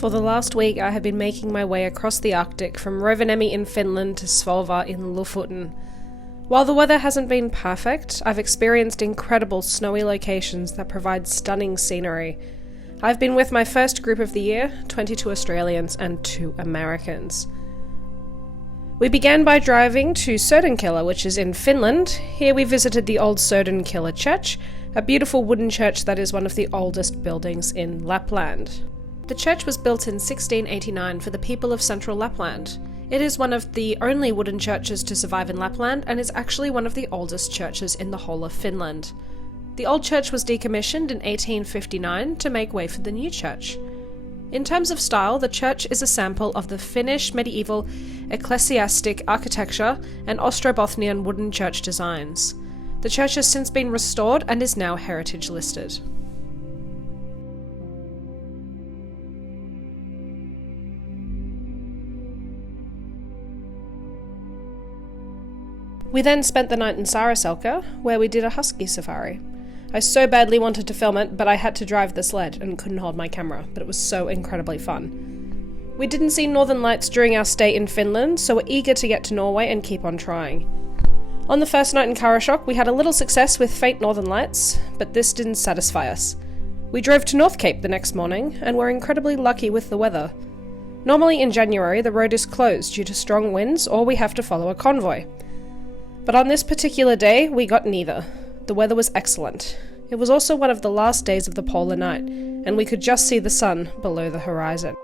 For the last week, I have been making my way across the Arctic from Rovaniemi in Finland to Svolvaer in Lofoten. While the weather hasn't been perfect, I've experienced incredible snowy locations that provide stunning scenery. I've been with my first group of the year, 22 Australians and 2 Americans. We began by driving to Sodankylä, which is in Finland. Here we visited the old Sodankylä church, a beautiful wooden church that is one of the oldest buildings in Lapland. The church was built in 1689 for the people of central Lapland. It is one of the only wooden churches to survive in Lapland and is actually one of the oldest churches in the whole of Finland. The old church was decommissioned in 1859 to make way for the new church. In terms of style, the church is a sample of the Finnish medieval ecclesiastic architecture and Ostrobothnian wooden church designs. The church has since been restored and is now heritage listed. We then spent the night in Saraselka, where we did a husky safari. I so badly wanted to film it, but I had to drive the sled and couldn't hold my camera, but it was so incredibly fun. We didn't see northern lights during our stay in Finland, so we're eager to get to Norway and keep on trying. On the first night in Karasjok, we had a little success with faint northern lights, but this didn't satisfy us. We drove to North Cape the next morning, and were incredibly lucky with the weather. Normally in January, the road is closed due to strong winds, or we have to follow a convoy. But on this particular day, we got neither. The weather was excellent. It was also one of the last days of the polar night, and we could just see the sun below the horizon.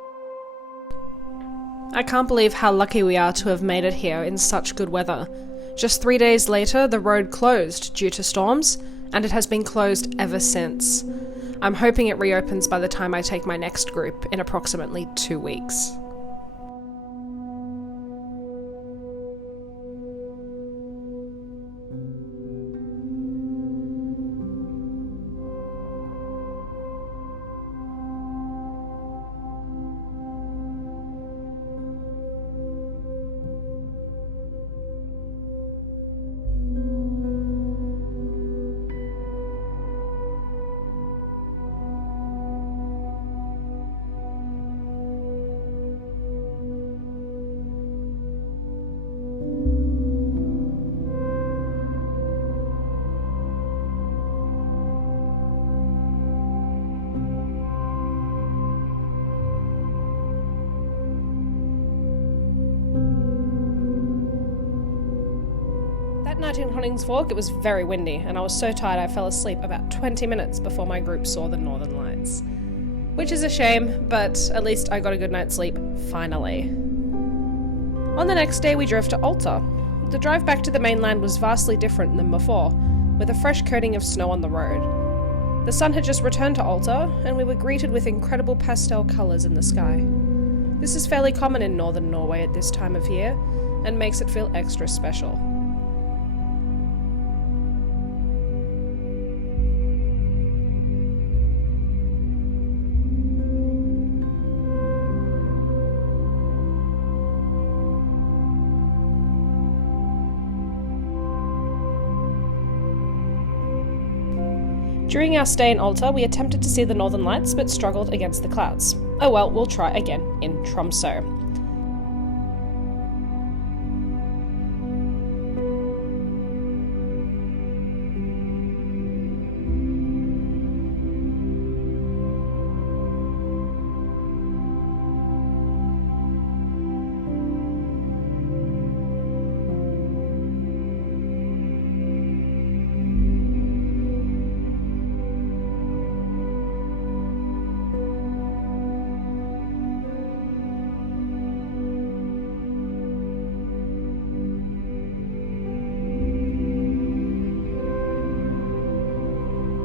I can't believe how lucky we are to have made it here in such good weather. Just 3 days later, the road closed due to storms, and it has been closed ever since. I'm hoping it reopens by the time I take my next group in approximately 2 weeks. That night in Honningsvåg, it was very windy, and I was so tired I fell asleep about 20 minutes before my group saw the northern lights. Which is a shame, but at least I got a good night's sleep, finally. On the next day we drove to Alta. The drive back to the mainland was vastly different than before, with a fresh coating of snow on the road. The sun had just returned to Alta, and we were greeted with incredible pastel colours in the sky. This is fairly common in northern Norway at this time of year, and makes it feel extra special. During our stay in Alta, we attempted to see the northern lights but struggled against the clouds. Oh well, we'll try again in Tromsø.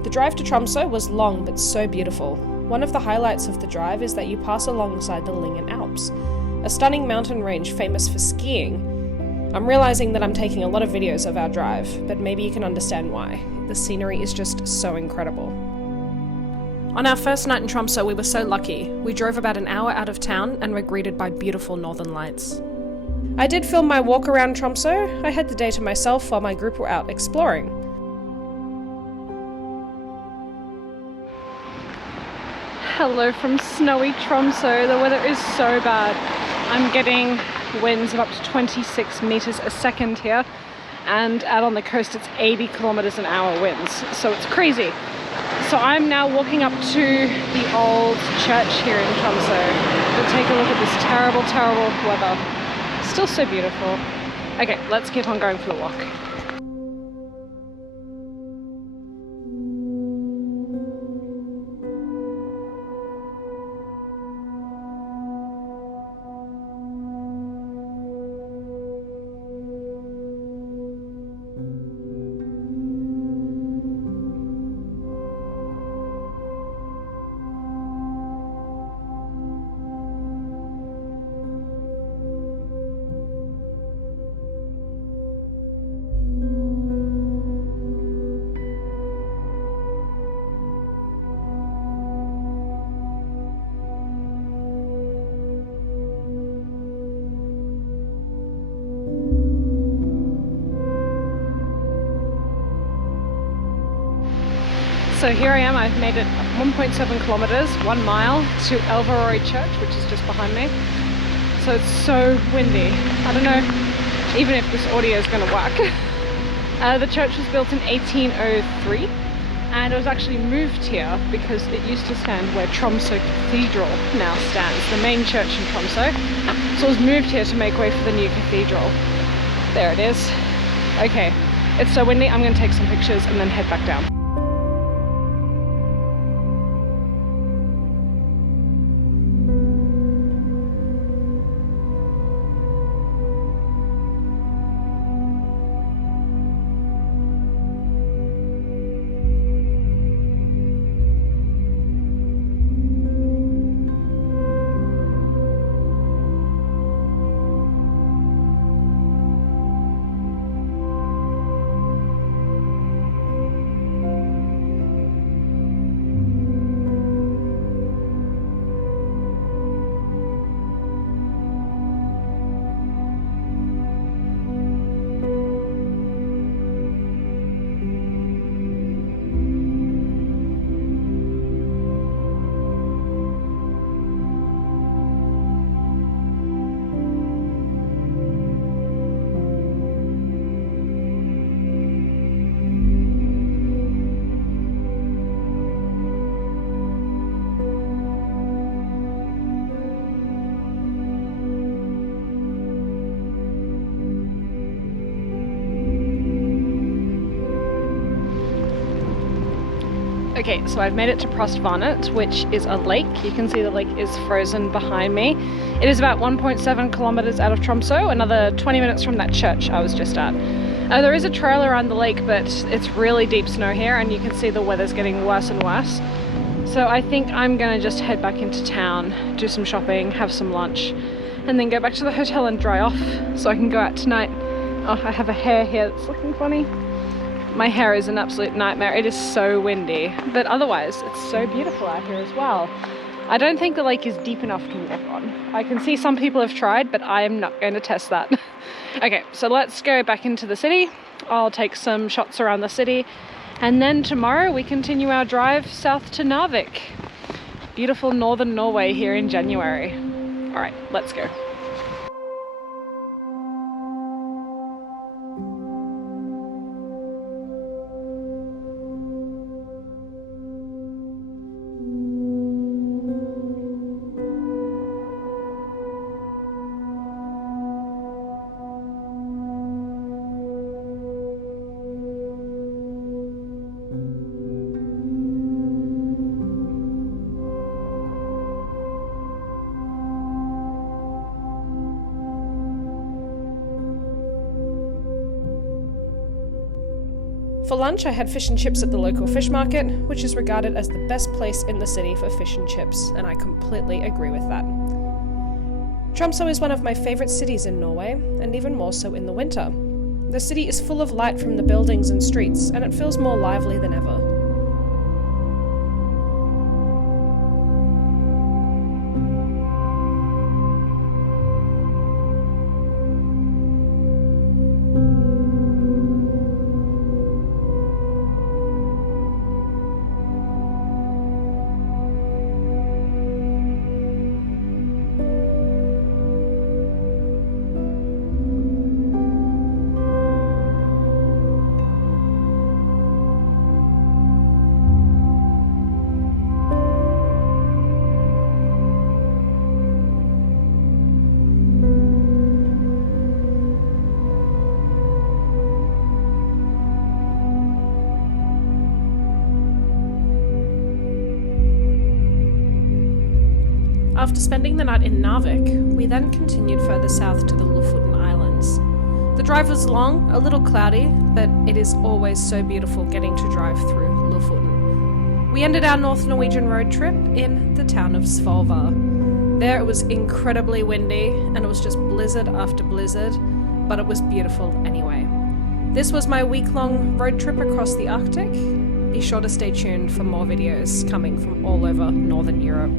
The drive to Tromsø was long but so beautiful. One of the highlights of the drive is that you pass alongside the Lyngen Alps, a stunning mountain range famous for skiing. I'm realizing that I'm taking a lot of videos of our drive, but maybe you can understand why. The scenery is just so incredible. On our first night in Tromsø, we were so lucky. We drove about an hour out of town and were greeted by beautiful northern lights. I did film my walk around Tromsø. I had the day to myself while my group were out exploring. Hello from snowy Tromsø. The weather is so bad. I'm getting winds of up to 26 meters a second here, and out on the coast it's 80 kilometers an hour winds, so it's crazy. So I'm now walking up to the old church here in Tromsø to take a look at this terrible, terrible weather. Still so beautiful. Okay, let's keep on going for the walk. So here I am, I've made it 1.7 kilometers, 1 mile to Elverøy Church, which is just behind me. So it's so windy. I don't know even if this audio is going to work. The church was built in 1803 and it was actually moved here because it used to stand where Tromsø Cathedral now stands, the main church in Tromsø. So it was moved here to make way for the new cathedral. There it is. Okay, it's so windy, I'm going to take some pictures and then head back down. Okay, so I've made it to Prostvannet, which is a lake. You can see the lake is frozen behind me. It is about 1.7 kilometers out of Tromsø, another 20 minutes from that church I was just at. There is a trail around the lake, but it's really deep snow here and you can see the weather's getting worse and worse. So I think I'm gonna just head back into town, do some shopping, have some lunch, and then go back to the hotel and dry off so I can go out tonight. Oh, I have a hair here that's looking funny. My hair is an absolute nightmare. It is so windy, but otherwise it's so beautiful out here as well. I don't think the lake is deep enough to walk on. I can see some people have tried, but I am not going to test that. Okay, so let's go back into the city. I'll take some shots around the city, and then tomorrow we continue our drive south to Narvik. Beautiful northern Norway here in January. All right, let's go. For lunch, I had fish and chips at the local fish market, which is regarded as the best place in the city for fish and chips, and I completely agree with that. Tromsø is one of my favourite cities in Norway, and even more so in the winter. The city is full of light from the buildings and streets, and it feels more lively than ever. After spending the night in Narvik, we then continued further south to the Lofoten Islands. The drive was long, a little cloudy, but it is always so beautiful getting to drive through Lofoten. We ended our North Norwegian road trip in the town of Svolvaer. There it was incredibly windy and it was just blizzard after blizzard, but it was beautiful anyway. This was my week-long road trip across the Arctic. Be sure to stay tuned for more videos coming from all over Northern Europe.